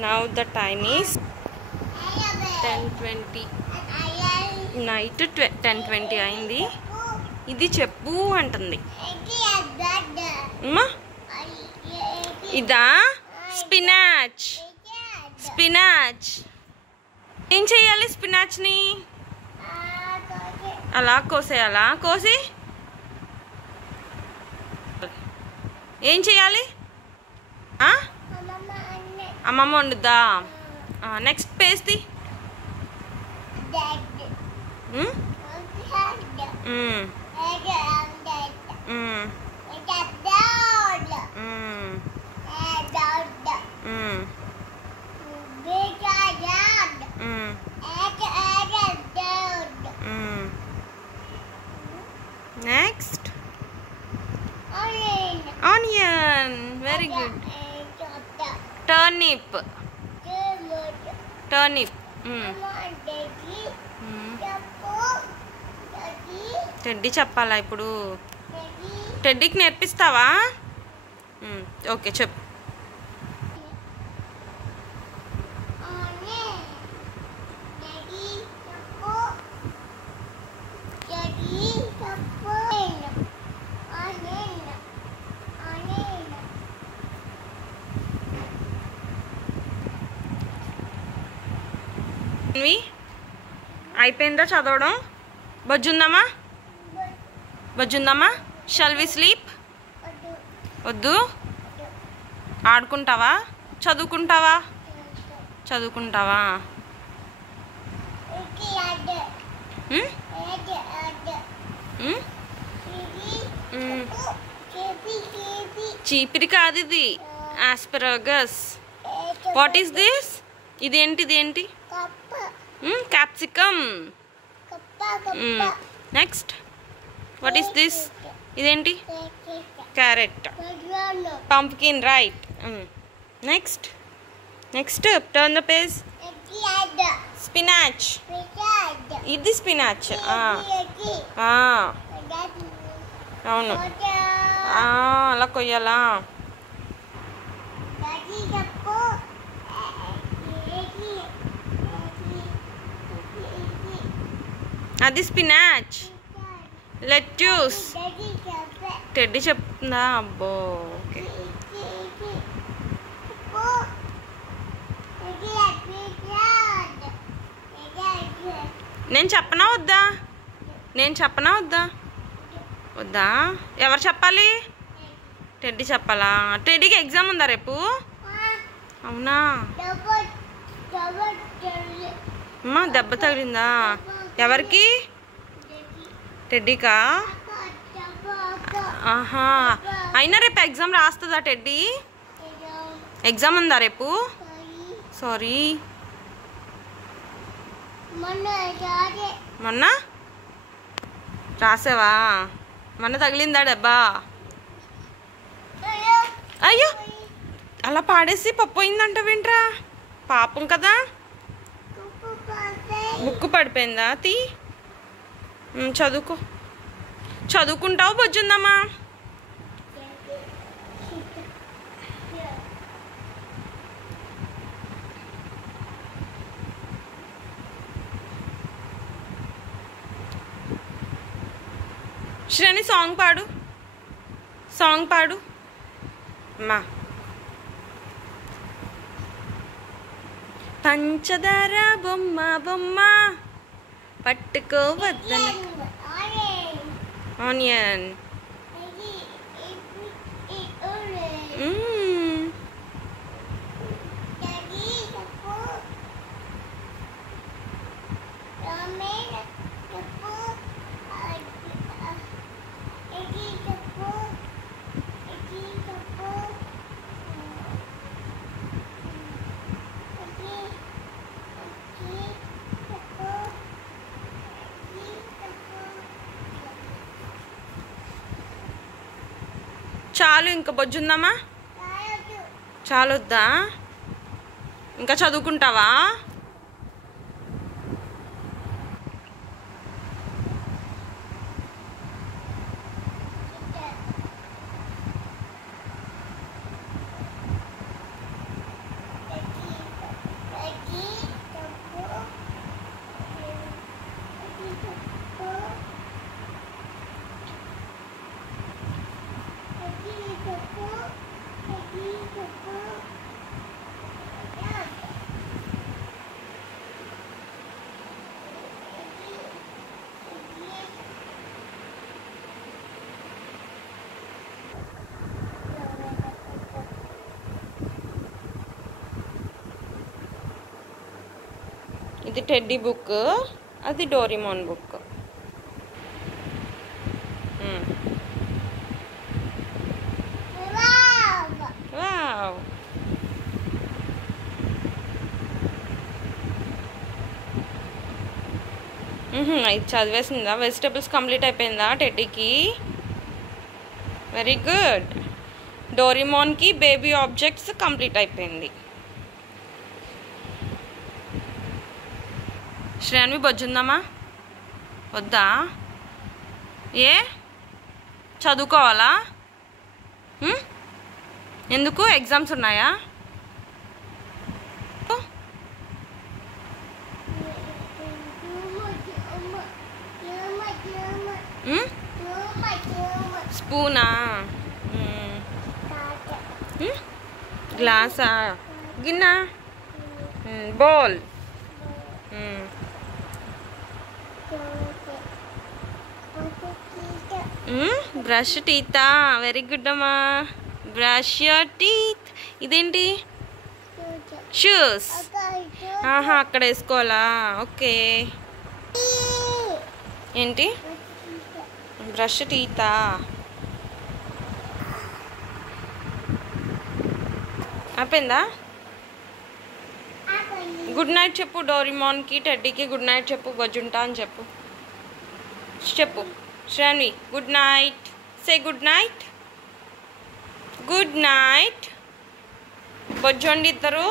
Now the time is 10:20. Night 10:20 అయింది. ఇది చెప్పు అంటుంది. అమ్మా ఇదా స్పినాచ్. స్పినాచ్ ఏం చేయాలి? స్పినాచ్ని అలా కోసేయాలా? కోసి ఏం చేయాలి? అమ్మమ్మ వండుద్దా? నెక్స్ట్ పేస్తి next onion. Very good. Turnip. Turnip. Teddy చెప్పాలా ఇప్పుడు? టెడ్డీకి నేర్పిస్తావా? ఓకే చెప్పు. అయిపోయిందా చదవడం? బజ్జుందామా? బజ్జుందామా? Shall we sleep? వద్దు. ఆడుకుంటావా? చదువుకుంటావా? చదువుకుంటావా? చీపిరి కాదు ఇది, ఆస్పరాగస్. What is this? ఇదేంటి? ఇదేంటి? Capsicum. Next what is this? ఇదేంటి? Carrot. Pumpkin. Right. Next next turn the page. Spinach. ఇది స్పినాచ్. అవును, అలా కొయ్యాలా? అది స్పినాచ్. లెట్యూస్. టెడ్డీ చెప్తుందా? అబ్బో ఓకే. నేను చెప్పనా వద్దా? నేను చెప్పనా వద్దా? వద్దా? ఎవరు చెప్పాలి? టెడ్డీ చెప్పాలా? టెడ్డీకి ఎగ్జామ్ ఉందా రేపు? అవునా? అమ్మా దెబ్బ తగిలిందా? ఎవరికి? టెడ్డీకా? ఆహా. అయినా రేపు ఎగ్జామ్ రాస్తుందా టెడ్డీ? ఎగ్జామ్ ఉందా రేపు? సారీ. మొన్న రాసావా? మొన్న తగిలిందా డబ్బా? అయ్యో అలా పాడేసి పప్పు అయిందంట వింట్రా. పాపం కదా. బుక్కు పడిపోయిందా? తీ. చదువుకో. చదువుకుంటావు బొజ్జుందమ్మా? శ్రేణి సాంగ్ పాడు. సాంగ్ పాడు అమ్మా. పంచదార బొమ్మ బొమ్మ పట్టుకోవద్దన. ఆనియన్. చాలు ఇంకా బొజ్జుందామా? చాలొద్దా? ఇంకా చదువుకుంటావా? ఇది టెడ్డీ బుక్, అది డోరీమాన్ బుక్. వావ్. ఇది చదివేసిందా? వెజిటేబుల్స్ కంప్లీట్ అయిపోయిందా టెడ్డీకి? Very good. డోరీమాన్కి బేబీ ఆబ్జెక్ట్స్ కంప్లీట్ అయిపోయింది. శ్రేణి బొజ్జుందామా? వద్దా? ఏ చదువుకోవాలా? ఎందుకు? ఎగ్జామ్స్ ఉన్నాయా? స్పూనా? గ్లాసా? గిన్నె? బౌల్? బ్రష్ టీతా? వెరీ గుడ్ అమ్మా. Brush your teeth. ఇదేంటి? షూస్. ఆహా, అక్కడ వేసుకోవాలా? ఓకే. ఏంటి? బ్రష్ టీతా? అయిపోయిందా? గుడ్ నైట్ చెప్పు డోరీమాన్కి, టెడ్డీకి గుడ్ నైట్ చెప్పు. బొజ్జుంటా అని చెప్పు. చెప్పు Shravani. Good night. Say good night. Good night. బొజ్జోండి ఇద్దరు.